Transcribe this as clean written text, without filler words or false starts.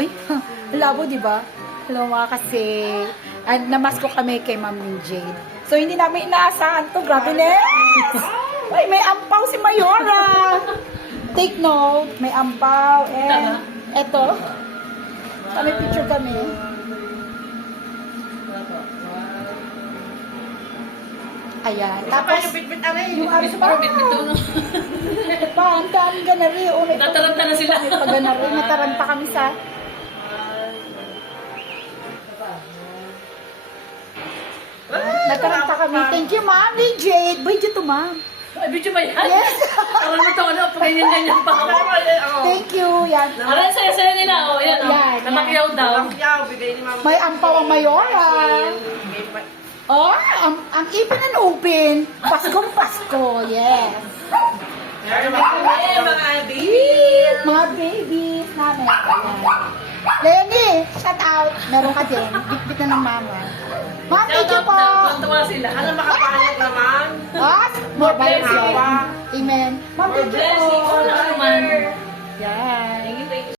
Ay, labo, di ba? Hello mga kasi. Namasko kami kay Ma'am ni Jade. So, hindi namin inaasahan to. Grabe na. Ay, may ampaw si Mayora. Take note, may ampaw. And, eto. Kami picture kami. Ayan. Tapos, yung aris pa. Pa, ang dami ganari. Nataranta na sila. May pag-ganari. Nataranta kami sa... Nataranta kami. Thank you, Ma'am ni Jade. Bay, dito, Ma'am. Ay, video ba yan? Yes. Aral mo ito, ano? Pagkainin niya pa ako. Thank you. Yan. Aral saya-saya nila. O, yan. Yan, Namakyaw daw. May ampaw ang Mayora. Oh, ang ipin and open. Paskong Pasko. Yes. Mga baby! Mga babies namin. Ayan. Lenny, shout out. Meron ka din. Bit-bit na ng mama. Ma'am, thank you po. Tuwa sila. Ano makapayag naman? Ah, more blessing. blessing. Amen. Ma'am, thank you po. Blessing. Wala naman. Yan. Thank you.